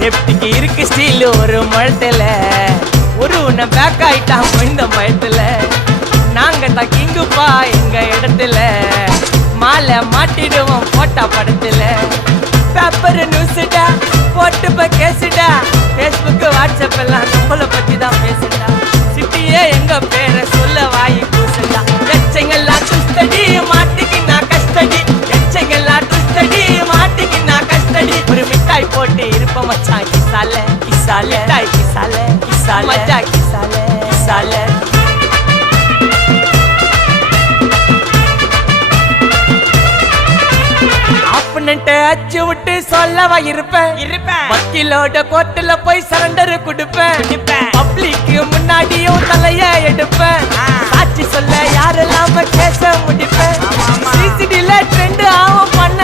சேஃப்டிக்கு இருக்கு ஸ்டீல் ஒரு முழத்துல ஒரு உன்னை பேக் ஆயிட்டான் இந்த பயத்துல நாங்க தான் கிங்குப்பா எங்க இடத்துல மாலை மாட்டிடுவோம் போட்டா படத்துல பேப்பர் நியூஸ்டா போட்டு கேசுடா ஃபேஸ்புக் வாட்ஸ்அப் எல்லாம் நம்மளை பத்தி தான் பேசுடா சிட்டியே எங்க பேரை சொல்ல வாய் கூசுடா எச்சங்கெல்லாம் துஸ்தடி மாட்டிக்கு நான் கஸ்டடி எச்சங்கெல்லாம் துஸ்தடி மாட்டிக்கு நான் கஸ்டடி ஒரு மிட்டாய் போட்டு இருப்ப மச்சான் கிசால கிசால மிட்டாய் கிசால கிசால மச்சா கிசால கிசால அச்சு விட்டு சொல்லவா இருப்பேன் வக்கீலோட கோர்ட்டுல போய் சரண்டர் கொடுப்பேன் பப்ளிக்கு முன்னாடியும் தலைய எடுப்பேன் சாட்சி சொல்ல யாரெல்லாம் கேச முடிப்பேன் சிசிடில ட்ரெண்ட் ஆகும் பண்ண